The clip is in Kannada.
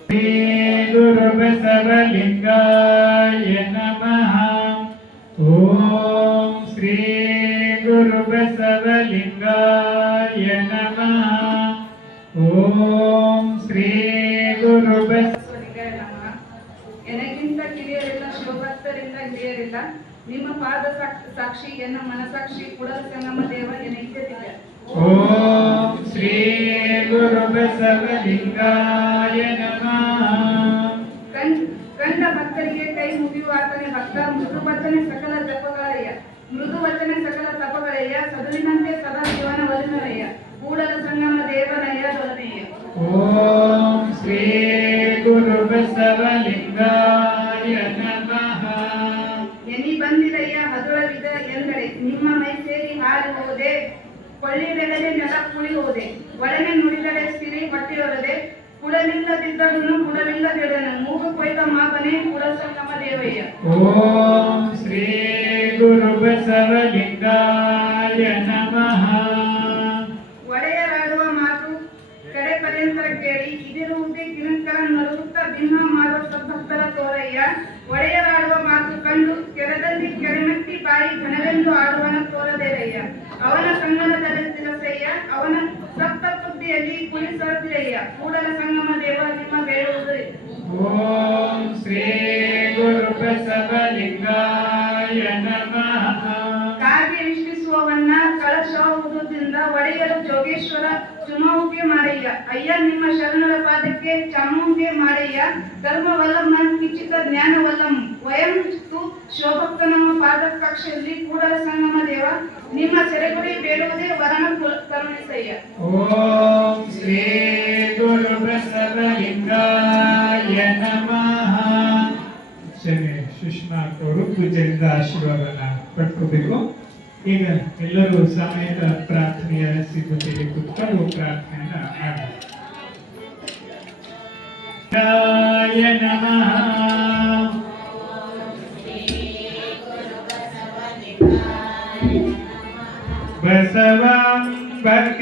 ಶ್ರೀ ಗುರು ಬಸವಲಿಂಗಾಯ ನಮಃ ಓಂ ಶ್ರೀ ಗುರುಬಸವಲಿಂಗಾಯ ನಮಃ ಓಂ ಶ್ರೀ ಗುರುಬಸವಲಿಂಗಾಯ ನಮಃ ಎನಗಿಂತ ಕಿರಿಯರಿಲ್ಲ ಶಿವಭಕ್ತರಿಂದ ಹಿರಿಯರಿಲ್ಲ ನಿಮ್ಮ ಪಾದ ಸಾಕ್ಷಿ, ಎನ್ನ ಮನಸಾಕ್ಷಿ ಕುಡಲ ಸಂಗಮ ದೇವ ಎನಗಿದ್ದಿಲ್ಲ ಓಂ ಬಸವಲಿಂಗಾಯ ನಮಃ ಕಂಡ ಭಕ್ತರಿಗೆ ಕೈ ಮುಗಿಯುವಾತನೆ ಭಕ್ತ ಮೃದು ವಚನೆ ಸಕಲ ಜಪಗಳಯ್ಯ ಮೃದು ವಚನೆ ಸಕಲ ತಪಗಳಯ್ಯ. ಸದಲಿನಂತೆ ಸದಾ ಜೀವನ ವಲಿನರಯ್ಯ. ಕೂಡಲ ಸಂಗಮ ದೇವನಯ್ಯ ದೊಲನೆಯ್ಯ ಓಂ ಶ್ರೀ ಗುರು ಬಸವಲಿಂಗಾಯ ನಮಃ. ಎನಿ ಬಂದಿರಯ್ಯ ಹದುಳವಿದ ಎಂದರೆ ನಿಮ್ಮ ಮೈ ಸೇರಿ ಹಾರಿ ಹೋದೆ. ಕೊಳ್ಳಿ ಬೆಳೆದೆ ನೆಲ ಕುಳಿ ಹೋದೆ. ಒಳನೆ ನುಡಿದರೆ ಸಿರಿ ಹೊಟ್ಟೆಯೊರದೆ ಕುಡಲಿಲ್ಲದಿದ್ದನು ಕುಡಲಿಲ್ಲದಿಡನು ಮೂಗು ಕೊಯ್ದ ಮಾತನೇ ಸಂಗಮ ದೇವಯ್ಯ. ಓಂ ಶ್ರೀ ಗುರು ಬಸವಲಿಂಗಾಯ ನಮಃ. ಒಡೆಯರಾಡುವ ಮಾತು ಕಡೆ ಪರ್ಯಂತರ ಕೇಳಿ ಇದಿರುವುದೇ ಕಿರಣಕರ ನಡುಗುತ್ತ ಭಿನ್ನ ಮಾಡುವ ಸದ್ಭಕ್ತರ ತೋರಯ್ಯ ಒಡೆಯರಾಡುವ ಬುದ್ಧಿಯಲ್ಲಿ ಕುಳಿಸರದಿರಯ್ಯ ಕೂಡಲ ಸಂಗಮ ದೇವ ನಿಮ್ಮ ಬೇಡುವುದು. ಓಂ ಶ್ರೀ ಗುರು ಬಸವಲಿಂಗಾಯ ನಮಃ. ಕಾಗೆ ವಿಶ್ವಿಸುವವನ್ನ ಕಳಶವುದದಿಂದ ಒಡೆಯಲು ಜೋಗೇಶ್ವರ ಚುನಾವುಗೆ ಮಾಡಯ್ಯ. ಅಯ್ಯ ನಿಮ್ಮ ಶರಣರ ಪಾದಕ್ಕೆ ಚಾಮುಂಗೆ ಮಾಡಯ್ಯ. ಧರ್ಮವಲ್ಲಮ್ಮ ಕಿಚಿತ ಜ್ಞಾನವಲ್ಲಂ. ವಯಂ ತು ಶೋಭಕ್ತ ನಮ್ಮ ಪಾದ ಕಕ್ಷೆಯಲ್ಲಿ ಕೂಡಲ ಸಂಗಮ ದೇವ. ನಿಮ್ಮ ಸೆರೆಗುಡಿ ಬೇಡುವುದೇ ವರನ ಕು- ಕರುಣಿಸಯ್ಯ. ಓಂ ಸುಷ್ಮಾ ಅವರು ಪೂಜೆಯಿಂದ ಆಶೀರ್ವಾದನ ಪಡ್ಕೋಬೇಕು. ಈಗ ಎಲ್ಲರೂ ಸಮೇತ ಪ್ರಾರ್ಥನೆಯ ಸಿದ್ಧತೆಗೆ ಕುತ್ಕೊಂಡು ಪ್ರಾರ್ಥನೆಯನ್ನ ನಮಃ. ಬಸವ